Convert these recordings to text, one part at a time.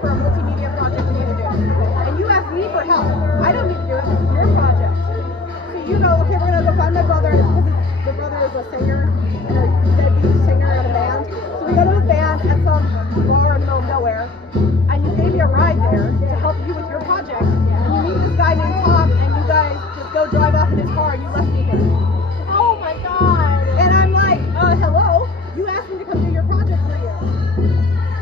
for a multimedia project we need to do. And you ask me for help. I don't need to do it. This is your project. So you go, okay, we're going to go find my brother. Because the brother is a singer, and a deadbeat singer in a band. So we go to his band at some bar in the middle of nowhere. And you gave me a ride there to help you with your project. And you meet this guy named Tom, and you guys just go drive off in his car, and you left me here. Oh my god. And I'm like, hello? You asked me to come do your project for you.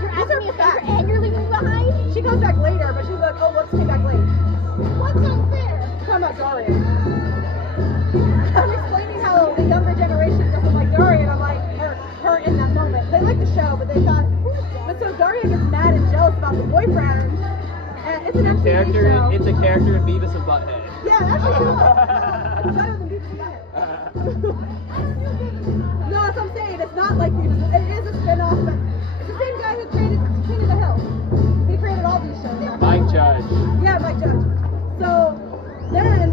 You're asking me a favor and you're leaving me behind? She comes back later, but she's like, oh, whoops, came back late. What's unfair? Talking about Daria. I'm explaining how the younger generation doesn't like Daria, and I'm like, her in that moment. They like the show, but they thought, but so Daria gets mad and jealous about the boyfriend, and it's an MTV show. It's a character in Beavis and Butthead. Yeah, actually, it's better than Beavis and Butthead. No, that's what I'm saying. It's not like Beavis. It is a spin-off, but it's the same guy who created King of the Hill. He created all these shows. Mike Judge. Yeah, Mike Judge. So then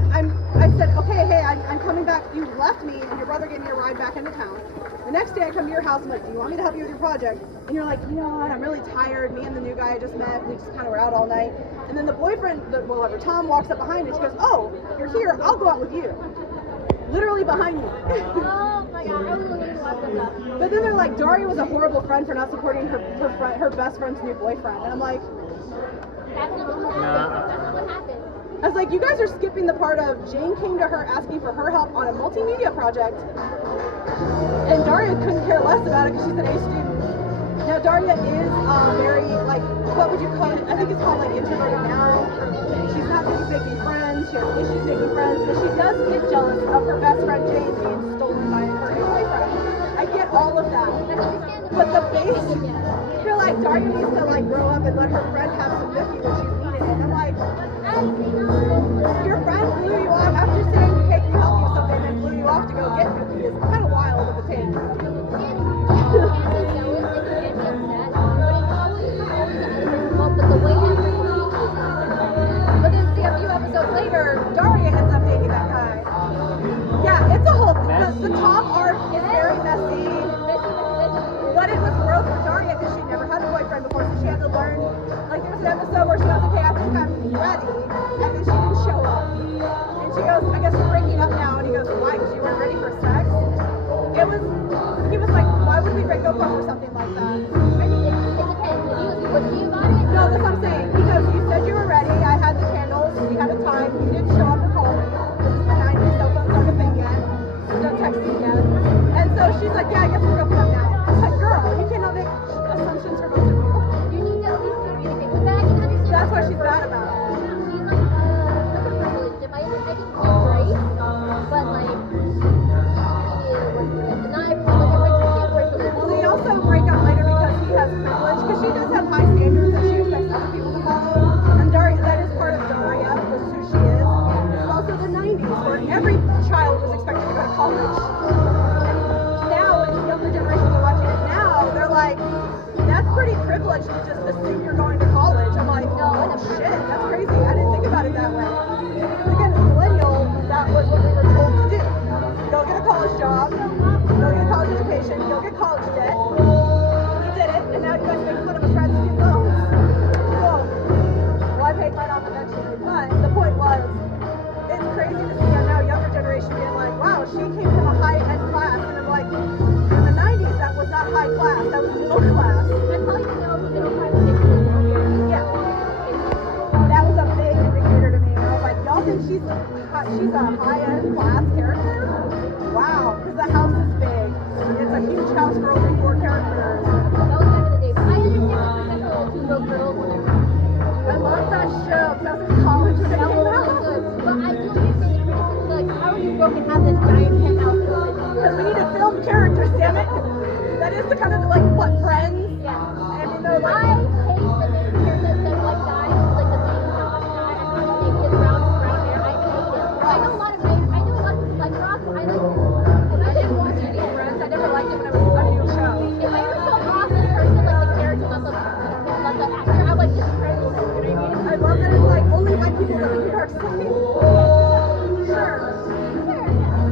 I said, okay, hey, I'm coming back. You left me, and your brother gave me a ride back into town. The next day I come to your house, I'm like, do you want me to help you with your project? And you're like, you know what, I'm really tired. Me and the new guy I just met, we just kind of were out all night. And then the boyfriend, whatever, Tom walks up behind me, and she goes, oh, you're here, I'll go out with you. Literally behind me. Oh my god, I was looking watch this up. But then they're like, Daria was a horrible friend for not supporting her best friend's new boyfriend. And I'm like, That's not what happened. That's not what happened. I was like, you guys are skipping the part of Jane came to her asking for her help on a multimedia project, and Daria couldn't care less about it because she's an A student. Now Daria is very, like, what would you call it? I think it's called like introverted now. She's not good at making friends, she has issues making friends, but she does get jealous of her best friend Jane being stolen by her new boyfriend. I get all of that. But the base, I feel like Daria needs to like grow up and let her friend have some nookie when she's eating it. I'm like, your friend blew you off after saying, hey, can you help me with something, and then blew you off to go get nookie is kind of wild of a take. But then see a few episodes later, Daria ends up dating that guy. Yeah, it's a whole the Tom arc is very messy. But it was growth for Daria because she never had a boyfriend before, so she had to learn. Like there was an episode where she goes, okay, I think I'm ready, and then she didn't show up. And she goes, I guess we're breaking up now, and he goes, why? Because you weren't ready for sex? He was like, why would we break up over something like that? I mean, it depends. Was he about it? No, that's what I'm saying. Because you said you were ready, I had the candles, we had a time, you didn't show up to call me. This is the 90s, cell phones aren't a thing yet. Don't text me yet. And so she's like, yeah, I guess we're broken up now. It's like, girl, you cannot make assumptions for both of you. You need to at least communicate. But then I can understand. That's what she's bad about. She's like, a relationship. I think she's great, but like, Well, they also break up later because he has privilege, because she does have high standards that she expects other people to follow. And Daria, that is part of Daria, this is who she is. It's also the 90s, where every child was expected to go to college. And now, when younger generations are watching it now, they're like, that's pretty privileged to just assume you're going to college. I'm like, oh shit, that's crazy. I didn't think about it that way. Because again, as a millennial, that was what we were told to do. Go get a college job, go get a college education, go get college debt. We did it, and now you guys make fun of us for having student loans. Cool. Well, I paid mine off eventually, but the point was, it's crazy to see our now younger generation being like, wow, she came from a high-end class, and I'm like, in the 90s, that was not high class, that was middle class. that's how you know middle class is. Yeah. That was a big indicator to me. I was like, y'all think she's a high-end class character? Wow, because the house is big. It's a huge house for only 4 characters. That was back in the day. But I understand the two broke girls when I love that show because I was in college when it that came was out. good. But I do understand the criticism. Like, how are you broke and have this giant penthouse? Because we need to film characters, damn it. That is the kind of like what friends. Yeah. I mean, they're I like. hate the main character, that white guy, who's like the main guy. I think his name is brown hair. I hate him. I know a lot of people like Ross. I like him. I didn't watch any Friends. I never liked it when it was a new show. If I ever saw Ross in person, like the character, not the actor, I'm like, this is crazy. You know what I mean? I love that it's like only white people live in New York City. Sure.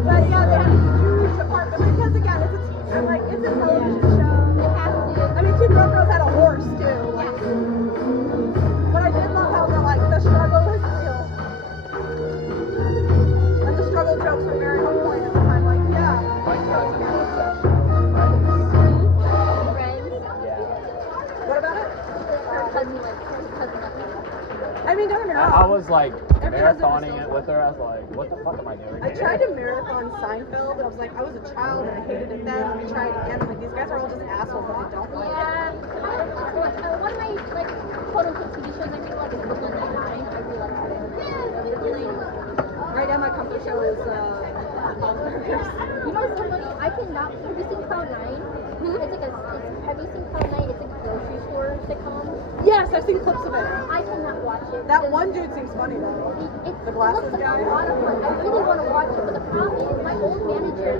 But yeah, they have a huge apartment because again, I'm like, it's a television show. It has to. I mean, Two Broke Girls had a horse too. Like, I was like Everyone has their marathoning it nostalgia. with her. I was like, what the fuck am I doing? I tried to marathon Seinfeld, and I was like, I was a child and I hated it then. Let me try it again. I'm like, these guys are all just assholes that I don't like. Yeah, one of my like quote unquote TV shows I really like is Brooklyn Nine-Nine. I really like that. Yeah, Brooklyn Nine-Nine. Right now, my comfort show is You know what's so funny? I cannot. Have you seen Cloud Nine? Have you seen Cloud Nine? It's a grocery store sitcom. Yes, I've seen clips of it. I cannot watch it. That because one dude seems funny though. It The glasses looks like guy? a lot of fun. I really want to watch it, but the problem is my old manager